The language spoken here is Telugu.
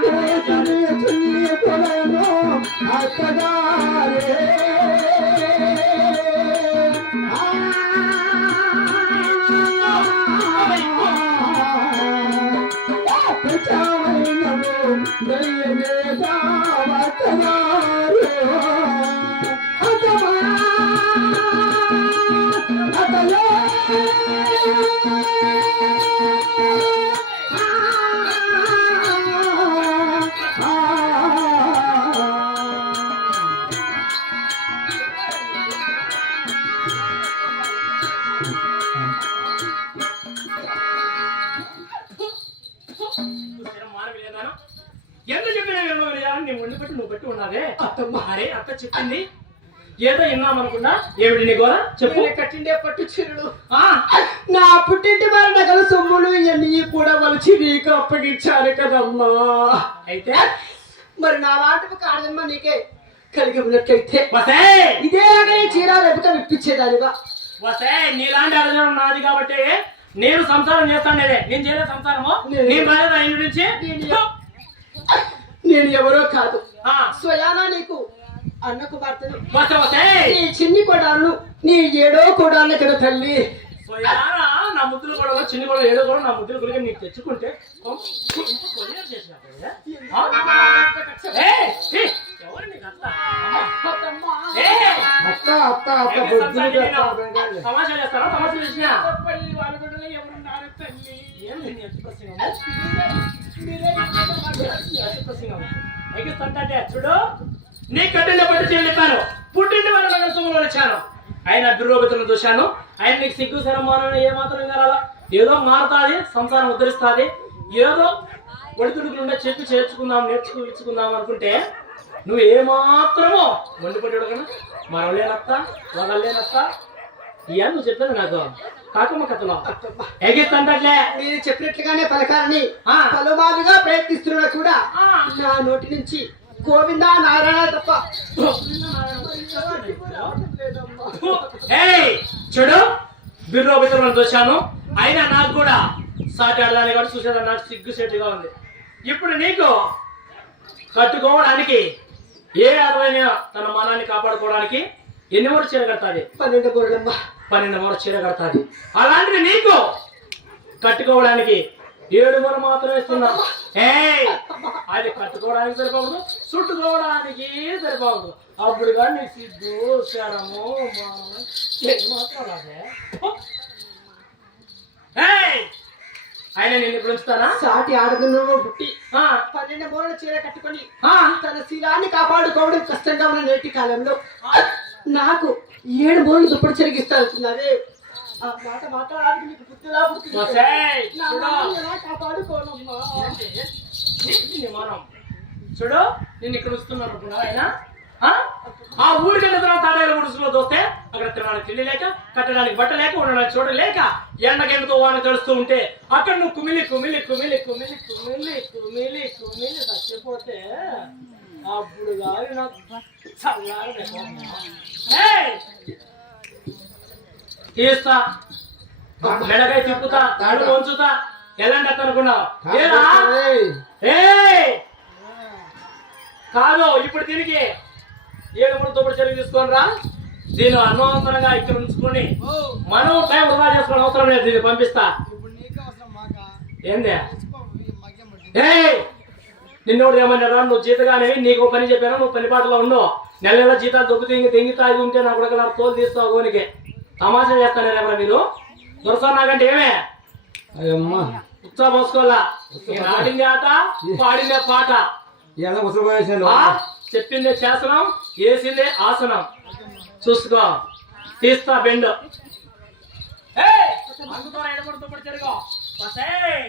تني تني వినవయ్యా నీ ఒండి పెట్టి నువ్వు పెట్టి ఉన్నావే. అత్తమ్మ. అరే అత్త చెప్పింది. ఏదో విన్నామనుకున్నా ఏమిటి నీ గోర చెప్పు. నేను కట్టిండే పట్టు చీరలు. ఆ, నా పుట్టింటి వారి నగల సొమ్ములు ఇవన్నీ కూడా వలిచి నీకు అప్పగించాను కదమ్మా. అయితే? మరి నా మాటకు కాదమ్మా నీకే కలిగి ఉన్నట్లయితే వసే! ఇదేలాగే చీర రేపుక విప్పించేదానిగా వసే! నీలాంటి అర్థం నాది కాబట్టి నేను సంసారం చేస్తాను నేను. చేయలే సంసారము? నేను- నీ అయిన నుంచి? నేను- ఎవరో కాదు. ఆ, స్వయానా నీకు? వసే వసే నీ చిన్ని కొడాలను నీ ఏడో కొడాలను కదా తల్లి. స్వయానా? నా ముద్దులు కూడా చిన్న కూడా ఏదో కూడా నా ముద్దులు కూడా నీకు తెచ్చుకుంటే అత్త? అమ్మ. ఏయ్, అత్త అత్త బొద్దులు? తమాషా చేస్తారా తమాషా చేసినా? వాళ్ళ కూడా ఎవరున్నారు తల్లి? ఏం నీ అతి ఎగిస్తుంటే చూడు. నీ కట్టిన పట్టు చెల్లిపాను పుట్టింటి వల్ల నగర వచ్చాను ఆయన దుర్రోగతులను చూశాను. ఆయన నీకు సిగ్గు సరమానం ఏమాత్రం కరాలా ఏదో మారుతాది సంసారం ఉద్ధరిస్తుంది. ఏదో ఒడిదుడుకులుండే చెప్పి చేర్చుకుందాం నేర్చుకు ఇచ్చుకుందాం అనుకుంటే నువ్వు ఏమాత్రమో వండి కదా మనం లేనత్తా వాళ్ళ లేనత్తా ఇవన్నీ నువ్వు చెప్పాను నాకు. కాకమ్మ కథలో మీరు చెప్పినట్లుగానే పలకాలని ఆ. పలుమార్లుగా ప్రయత్నిస్తున్నా కూడా ఆ. నా నోటి నుంచి గోవిందా నారాయణ తప్ప. చూడు బిర్రో బిర్రో చూశాను అయినా నాకు కూడా సాటి ఆడదాన్ని కూడా చూసేదాన్ని నాకు సిగ్గు సెట్టుగా ఉంది. ఇప్పుడు నీకు కట్టుకోవడానికి ఏ అరవైన తన మానాన్ని కాపాడుకోవడానికి ఎన్ని మూడు చీర పన్నెండు బోర్డమ్మ పన్నెండు మూడు చీర కడతాది. అలాంటిది నీకు కట్టుకోవడానికి ఏడు మూడు మాత్రమే ఇస్తున్నా ఏయ్ అది కట్టుకోవడానికి సరిపోదు చుట్టుకోవడానికి సరిపోదు అప్పుడు కానీ నీ సిగ్గు శరము ఏం మాత్రం రాదే. ఆయన నిన్ను ఇప్పుడు ఉంచుతానా సాటి ఆడదును పుట్టి. ఆ, పన్నెండు బోర్ల చీర కట్టుకొని ఆ, తన శీలాన్ని కాపాడుకోవడం కష్టంగా ఉన్న నేటి కాలంలో. నాకు ఏడు బోర్లు దుప్పటి మాట పుట్టిలా పుట్టింది వసేయ్, నా చూడు. చూడు నేను ఇక్కడ వస్తున్నాను అనుకున్నా ఆయన? ఆ? ఆ ఊరికి వెళ్ళిన తర్వాత తాడేల గుడిసెలో దోస్తే అక్కడ తినడానికి తిండి లేక కట్టడానికి బట్ట లేక ఉండడానికి చోట లేక ఎండకెందుతో వాన తెలుస్తూ ఉంటే అక్కడ నువ్వు కుమిలి కుమిలి కుమిలి కుమిలి కుమిలి కుమిలి కుమిలి చచ్చిపోతే అప్పుడు కాదు నాకు చల్లారి తీస్తా మెడకాయ తిప్పుతా తాడు వంచుతా ఎలాంటి అత్త అనుకున్నావు? ఏరా? ఏయ్! కాదు ఇప్పుడు దీనికి ఏడు మూడు తొమ్మిది చెల్లి తీసుకొని రా. దీన్ని అనవసరంగా ఇక్కడ ఉంచుకొని మనం టైం వృధా చేసుకోవడం అవసరం లేదు దీన్ని పంపిస్తా. ఏంది? ఏయ్! నిన్నోడు ఏమన్నారా నువ్వు జీతగానేవి నీకు పని చెప్పాను నువ్వు పని పాటలో ఉండు నెల నెల జీతాలు దొబ్బు తింగి తెంగి తాగి ఉంటే నాకు కూడా తోలు తీస్తావు గోనికి. తమాషా చేస్తానేరా మీరు? దొరసా నాకంటే ఏమే? అయ్యమ్మా. ఉత్సాహ పోసుకోవాలా ఆట పాడిందే పాట. ఎలా చెప్పిందే శాసనం వేసిందే ఆసనం. చూసుకో. తీస్తా బెండు. ఏయ్, అందుతో ఎడమడుతూ పడి తిరుగు. బస్ ఏయ్.